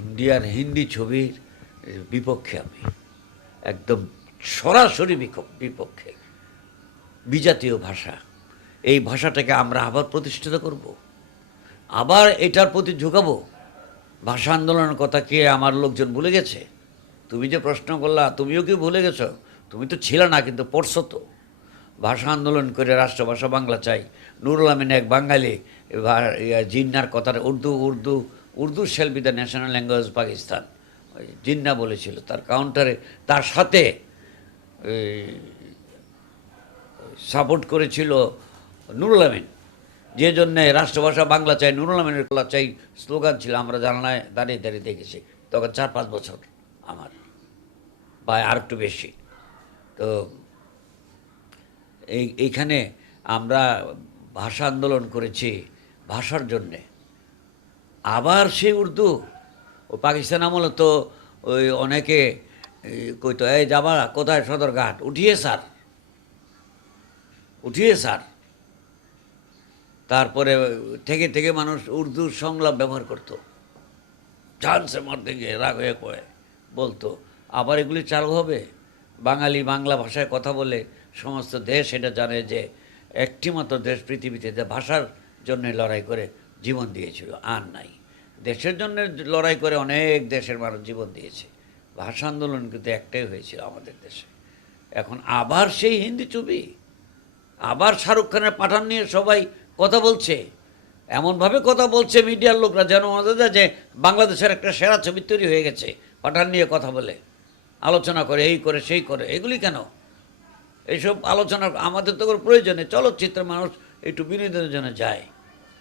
ইন্ডিয়ার হিন্দি ছবির বিপক্ষে আমি, একদম সরাসরি বিপক্ষে বিজাতীয় ভাষা। এই ভাষাটাকে আমরা আবার প্রতিষ্ঠিত করব। আবার এটার প্রতি ঝুঁকাবো। ভাষা আন্দোলনের কথা কে আমার লোকজন ভুলে গেছে? তুমি যে প্রশ্ন করলা, তুমিও কি ভুলে গেছো? তুমি তো ছিলে না, কিন্তু পড়ছো তো। ভাষা আন্দোলন করে রাষ্ট্রভাষা বাংলা চাই। নুরুল আমিন এক বাঙালি জিন্নার কথাটা Urdu Urdu Urdu shall be the national language Pakistan Jinnah বলেছিল, তার কাউন্টারে তার সাথে সাপোর্ট করেছিল নুরুল আমিন। যে জন্যে রাষ্ট্রভাষা বাংলা চাই, নুরুল আমিনের কলা চাই, স্লোগান ছিল, আমরা জানালায় দাঁড়িয়ে দাঁড়িয়ে দেখেছি। তখন চার পাঁচ বছর আমার, বা আর একটু বেশি। তো এই, এইখানে আমরা ভাষা আন্দোলন করেছি ভাষার জন্যে। আবার সেই উর্দু। ও পাকিস্তান আমলে তো ওই অনেকে কইতো, এই যাবা, কোথায় সদরঘাট? উঠিয়ে, স্যার। উঠিয়ে, স্যার। তারপরে থেকে থেকে মানুষ উর্দু সংলাপ ব্যবহার করতো। চান্সে মরতে গিয়ে রাগ হয়ে কয়ে বলতো। আবার এগুলি চালু হবে? বাঙালি বাংলা ভাষায় কথা বলে সমস্ত দেশ এটা জানে যে একটি মাত্র দেশ পৃথিবীতে যে ভাষার জন্য লড়াই করে জীবন দিয়েছিল, আর নাই। দেশের জন্য লড়াই করে অনেক দেশের মানুষ জীবন দিয়েছে। ভাষা আন্দোলন কিন্তু একটাই হয়েছিল আমাদের দেশে। এখন আবার সেই হিন্দি ছবি, আবার শাহরুখ খানের পাঠান নিয়ে সবাই কথা বলছে। এমনভাবে কথা বলছে মিডিয়ার লোকরা যেন আমাদের যে বাংলাদেশের একটা সেরা ছবি তৈরি হয়ে গেছে, পাঠান নিয়ে কথা বলে। আলোচনা করে, এই করে, সেই করে, এগুলি কেন? এইসব আলোচনা আমাদের তো প্রয়োজন চলচ্চিত্রে মানুষ একটু বিনোদনের জন্য যায়।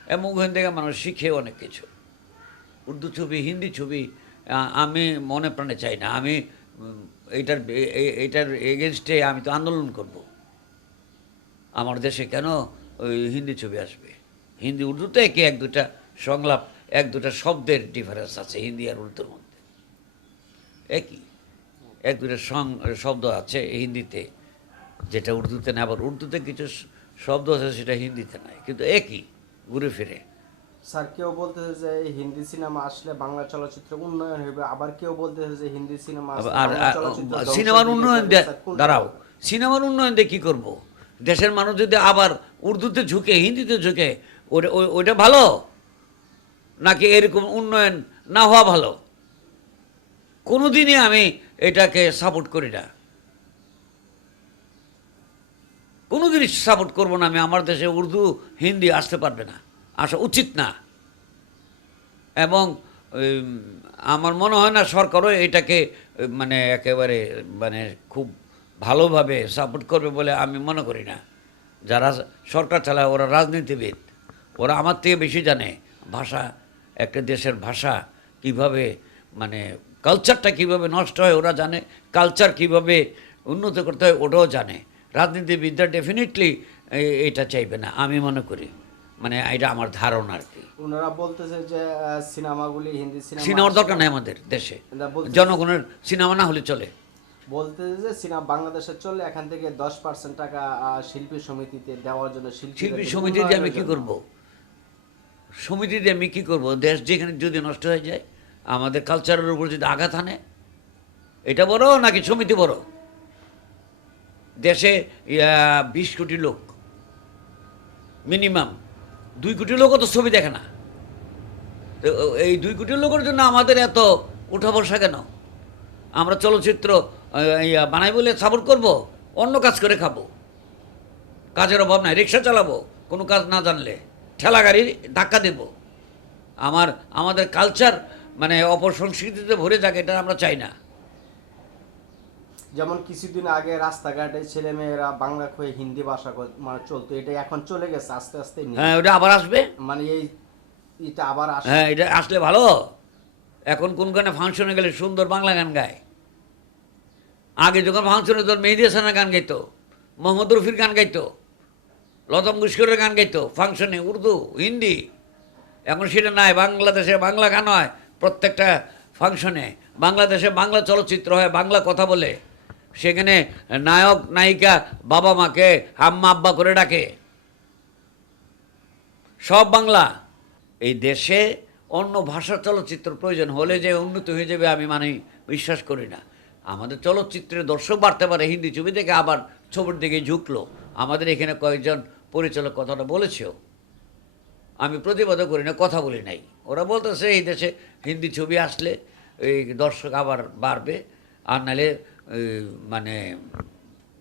এবং ওখান থেকে মানুষ শিখে অনেক কিছু। উর্দু ছবি হিন্দি ছবি আমি মনে প্রাণে চাই না। আমি উম, এইটার এ- এ- এইটার এগেনস্টে আমি তো আন্দোলন করব। আমার দেশে কেন ওই হিন্দি ছবি আসবে? হিন্দি উর্দুতে কি এক দুটা সংলাপ এক দুটা শব্দের ডিফারেন্স আছে হিন্দি আর উর্দুর মধ্যে? একই। এক দুটা সং শব্দ আছে হিন্দিতে যেটা উর্দুতে না আবার উর্দুতে কিছু শব্দ আছে সেটা হিন্দিতে নাই কিন্তু একই। ঘুরে ফিরে। স্যার কেউ বলতেছে যে হিন্দি সিনেমা আসলে বাংলা চলচ্চিত্র উন্নয়ন হবে আবার কেউ বলতেছে যে হিন্দি সিনেমা আর সিনেমার উন্নয়ন দাঁড়াও সিনেমার উন্নয়ন দিয়ে কী করব? দেশের মানুষ যদি আবার উর্দুতে ঝুঁকে হিন্দিতে ঝুঁকে ওটা ওইটা ভালো? নাকি এরকম উন্নয়ন না হওয়া ভালো? কোনোদিনই আমি এটাকে সাপোর্ট করি না। কোনোদিনই সাপোর্ট করব না আমি, আমার দেশে উর্দু, হিন্দি আসতে পারবে না, আসা উচিত না। এবং আমার মনে হয় না সরকারও এটাকে মানে একেবারে মানে খুব ভালোভাবে সাপোর্ট করবে বলে আমি মনে করি না। যারা সরকার চালায় ওরা রাজনীতিবিদ, ওরা আমার থেকে বেশি জানে ভাষা, একটা দেশের ভাষা কীভাবে মানে কালচারটা কীভাবে নষ্ট হয় ওরা জানে কালচার কীভাবে উন্নত করতে হয় ওটাও জানে। রাজনীতিবিদরা ডেফিনেটলি এটা চাইবে না আমি মনে করি। মানে এটা আমার ধারণা আর কি। ওনারা বলতেছে যে সিনেমাগুলি হিন্দি সিনেমা সিনেমার দরকার নাই আমাদের দেশে। জনগণের সিনেমা না হলে চলে। বলতেছে যে সিনেমা বাংলাদেশে চললে এখান থেকে দশ পার্সেন্ট টাকা শিল্পী সমিতিতে দেওয়ার জন্য শিল্পী শিল্পী সমিতি দিয়ে আমি কি করব? সমিতি দিয়ে আমি কি করব? দেশ যেখানে যদি নষ্ট হয়ে যায় আমাদের কালচারের উপর যদি আঘাত আনে এটা বড় নাকি সমিতি বড়? দেশে বিশ কোটি লোক। মিনিমাম। দুই কোটি লোকও তো ছবি দেখে না। এই দুই কোটি লোকের জন্য আমাদের এত উঠা বসা কেন? আমরা চলচ্চিত্র বানাই বলে সাপোর্ট করব? অন্য কাজ করে খাব। কাজের অভাব নাই, রিক্সা চালাবো। কোনো কাজ না জানলে ঠেলা গাড়ি ধাক্কা দেব। আমার, আমাদের কালচার মানে অপসংস্কৃতিতে ভরে যাক, এটা আমরা চাই না। যেমন কিছুদিন আগে রাস্তাঘাটে ছেলে মেয়েরা বাংলা হয়ে হিন্দি ভাষা মানে চলতো এটা এখন চলে গেছে আস্তে আস্তে হ্যাঁ ওটা আবার আসবে? মানে এই এটা আবার আসে হ্যাঁ এটা আসলে ভালো। এখন কোন গানে ফাংশনে গেলে সুন্দর বাংলা গান গায়? আগে যখন ফাংশনে তোর মেহেদি হাসানের গান গাইতো মোহাম্মদ রফির গান গাইতো লতা মঙ্গেশকরের গান গাইতো ফাংশনে উর্দু হিন্দি। এখন সেটা নাই বাংলাদেশে বাংলা গান হয় প্রত্যেকটা ফাংশনে বাংলাদেশে বাংলা চলচ্চিত্র হয় বাংলা কথা বলে। সেখানে নায়ক, নায়িকা বাবা মাকে, আম্মা, আব্বা করে ডাকে। সব বাংলা। এই দেশে অন্য ভাষার চলচ্চিত্র প্রয়োজন হলে যে উন্নত হয়ে যাবে আমি মানে বিশ্বাস করি না। আমাদের চলচ্চিত্রের দর্শক বাড়তে পারে, হিন্দি ছবি থেকে আবার ছবির দিকে ঝুঁকলো। আমাদের এখানে কয়েকজন পরিচালক কথাটা বলেছেও। আমি প্রতিবাদও করি না, কথা বলি নাই। ওরা বলতেছে, এই দেশে হিন্দি ছবি আসলে এই দর্শক আবার বাড়বে, আর নাহলে মানে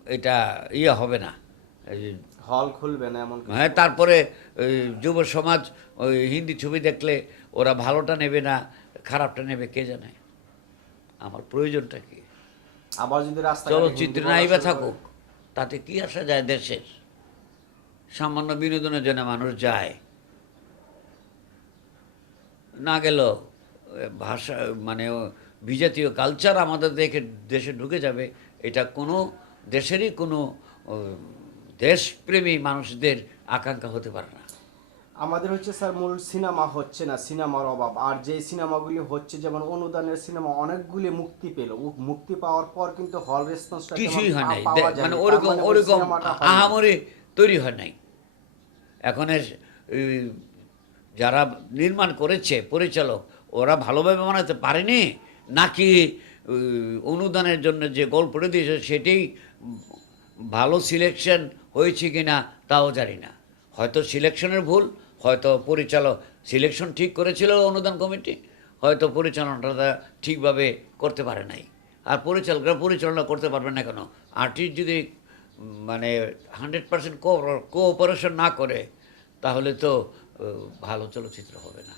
এটা ইয়ে হবে না। হল খুলবে না এমন হ্যাঁ তারপরে যুব সমাজ ওই হিন্দি ছবি দেখলে ওরা ভালোটা নেবে না খারাপটা নেবে কে জানে? আমার প্রয়োজনটা কি? আবার যদি রাস্তা চলচ্চিত্রে নাইবা থাকুক তাতে কি আসা যায় দেশের? সামান্য বিনোদনের জন্য মানুষ যায়। না গেল ভাষা মানে বিজাতীয় কালচার আমাদের দেখে দেশে ঢুকে যাবে এটা কোনো দেশেরই কোনো দেশপ্রেমী মানুষদের আকাঙ্ক্ষা হতে পারে না। আমাদের হচ্ছে স্যার মূল সিনেমা হচ্ছে না সিনেমার অভাব। আর যে সিনেমাগুলি হচ্ছে যেমন অনুদানের সিনেমা অনেকগুলি মুক্তি পেল। মুক্তি পাওয়ার পর কিন্তু হল রেসপন্সটা কিছুই হয় নাই। মানে ওরকম ওরকম আহামরি তৈরি হয় নাই। এখনের যারা নির্মাণ করেছে পরিচালক ওরা ভালোভাবে বানাতে পারেনি? নাকি অনুদানের জন্য যে গল্পটা দিয়েছে সেটাই ভালো সিলেকশন হয়েছে কি না তাও জানি না। হয়তো সিলেকশনের ভুল, হয়তো পরিচালক সিলেকশন ঠিক করেছিল অনুদান কমিটি, হয়তো পরিচালনাটা ঠিকভাবে করতে পারে নাই। আর পরিচালকরা পরিচালনা করতে পারবে না কেন? আর্টিস্ট যদি মানে হান্ড্রেড পার্সেন্ট কোঅপারেশন না করে, তাহলে তো ভালো চলচ্চিত্র হবে না।